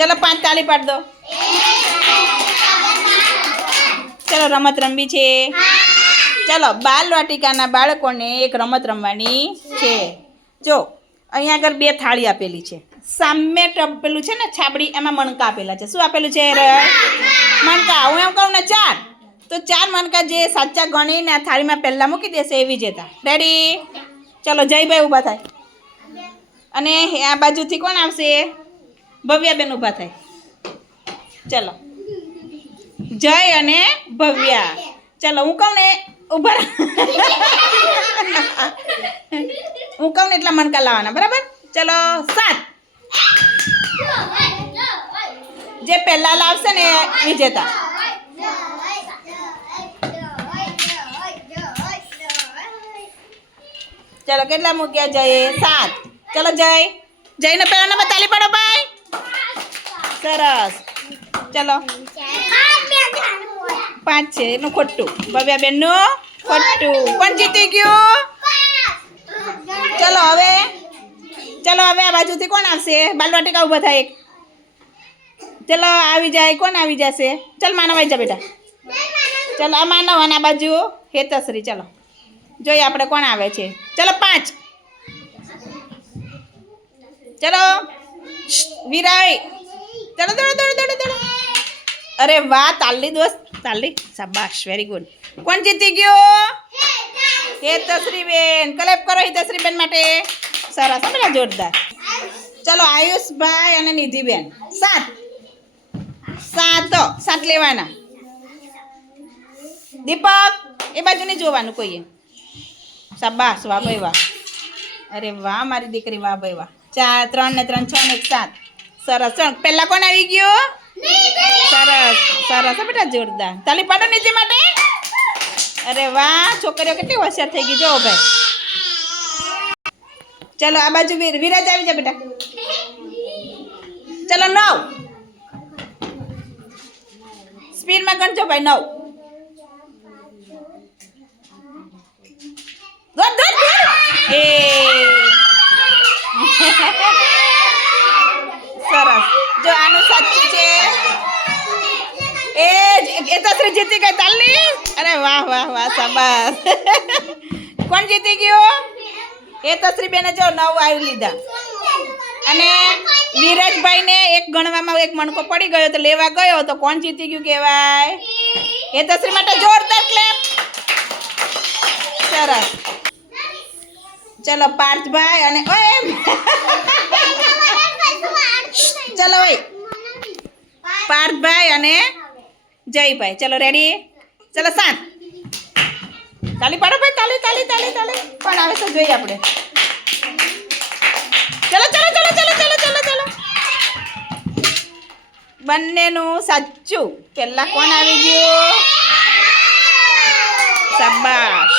ચલો 5 તાળી પાડ દો. ચલો રમત રમવી છે. ચલો બાલવાટિકાના બાળકોને એક રમત રમવાની છે. જો અહીંયા આગળ 2 થાળી આપેલી છે. સામે પેલું છે ને છાબડી, એમાં મણકા આપેલા છે. શું આપેલું છે? મણકા. હું એમ કહું ને 4, તો 4 મણકા જે સાચા ગણીને આ થાળીમાં પહેલાં મૂકી દેશે એ વિજેતા. રેડી? ચલો જયભાઈ ઊભા થાય. અને આ બાજુથી કોણ આવશે? ભવ્યાબેન ઊભા થાય. ચલો જય અને ભવ્યા. ચલો હું કહું ને ઊભા હું કહું ને એટલા મણકા લાવવાના. બરાબર? ચલો 7. જે પહેલા લાવશે ને વિજેતા. ચલો કેટલા મૂક્યા? જય 7. ચલો જયને પહેલા નંબર તાલી પાડો ભાઈ. સરસ. ચલો 5 છે એનું ખોટું. ભવ્યાબેનનું ખોટું. કોણ જીતી ગયું? ચલો હવે આ બાજુથી કોણ આવશે? બાલવાટિકા ઊભા થાય. ચલો આવી જાય. કોણ આવી જશે? ચલ માનવ આવી જા બેટા. ચલો આ માનવ અને આ બાજુ હેતશ્રી. ચલો જોઈએ આપણે કોણ આવે છે. ચલો 5. ચલો વિરાય. ચલો દોડો. અરે વાહ, તાલી દોસ્ત, તાલી. શાબાશ, વેરી ગુડ. કોણ જીતી ગયો? હેતશ્રી બેન. ક્લેપ કરો હેતશ્રી બેન માટે. સરસ, બેટા જોરદાર. ચલો આયુષભાઈ અને નિધિબેન. 7 લેવાના. દીપક એ બાજુ નહીં જોવાનું કોઈએ. શાબાશ, વાહ ભાઈ વાહ. અરે વાહ મારી દીકરી, વાહ ભાઈ વાહ. 4, 3 ને 3, 6 ને 1, 7. સરસ. ચલ પહેલા કોણ આવી ગયો? સરસ બેટા જોરદાર. તાલી પાડો નીતિ માટે. અરે વાહ, છોકરીઓ કેટલી હોશિયાર થઈ ગઈ. જો ભાઈ. ચલો આ બાજુ વિરાજ આવી જા બેટા. ચલો 9. સ્પીડમાં ગણજો ભાઈ. 9. દોડ. એ સરસ. જો આનું સાચું છે. એ તસરી જીતી ગઈ. તાલી. અરે વાહ શાબાશ. કોણ જીતી ગયું? એ તસરી બેને જો 9 આવી લીધા. અને વિરાજભાઈને એક ગણવામાં એક મણકો પડી ગયો તો લેવા ગયો, તો કોણ જીતી ગયું કહેવાય? એ તસરી માટે જોરદાર ક્લેપ. સરસ. ચલો પાર્થભાઈ અને ચલો પાર્થભાઈ અને જયભાઈ. ચલો રેડી? ચલો 7. તાલી પાડો ભાઈ. તાલી. કોણ આવે તો જોઈએ આપણે. ચલો બંનેનું સાચું. પહેલા કોણ આવી ગયું? શાબાશ.